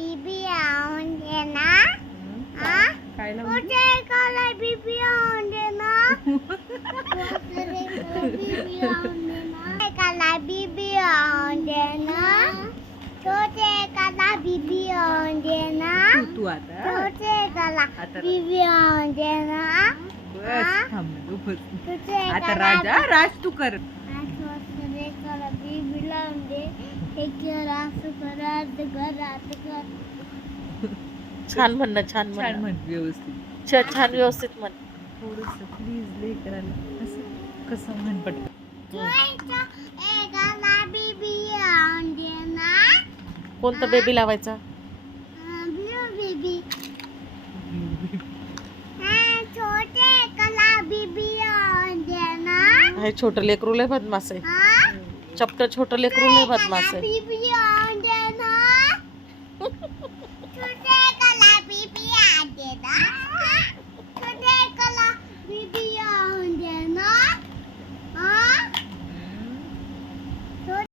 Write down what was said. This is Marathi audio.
बीबी आऊंगे ना काय लावून मुझे काला बीबी आऊंगे ना मुझे काला बीबी आऊंगे ना तुझे काला बीबी आऊंगे ना तू आता तुझे काला आता बीबी आऊंगे ना बस थांब ना, तू बस. तुझे आता राजा राज तू कर काला बीबी लाऊंगे एक रास घरात छान म्हण ना, छान छान म्हण म्हण व्यवस्थित छान व्यवस्थित म्हण. थोडस प्लीज लेकराला असं कसं म्हण पटकन काला बीबी आऊंगे ना कोणता बेबी लावायचा? ब्लू बीबी छोटे काला बीबी आऊंगे ना हे छोटं लेकरू लय बदमाश आहे. हाँ चपट छोटं लेकरू लय बदमाश आहे. बीबी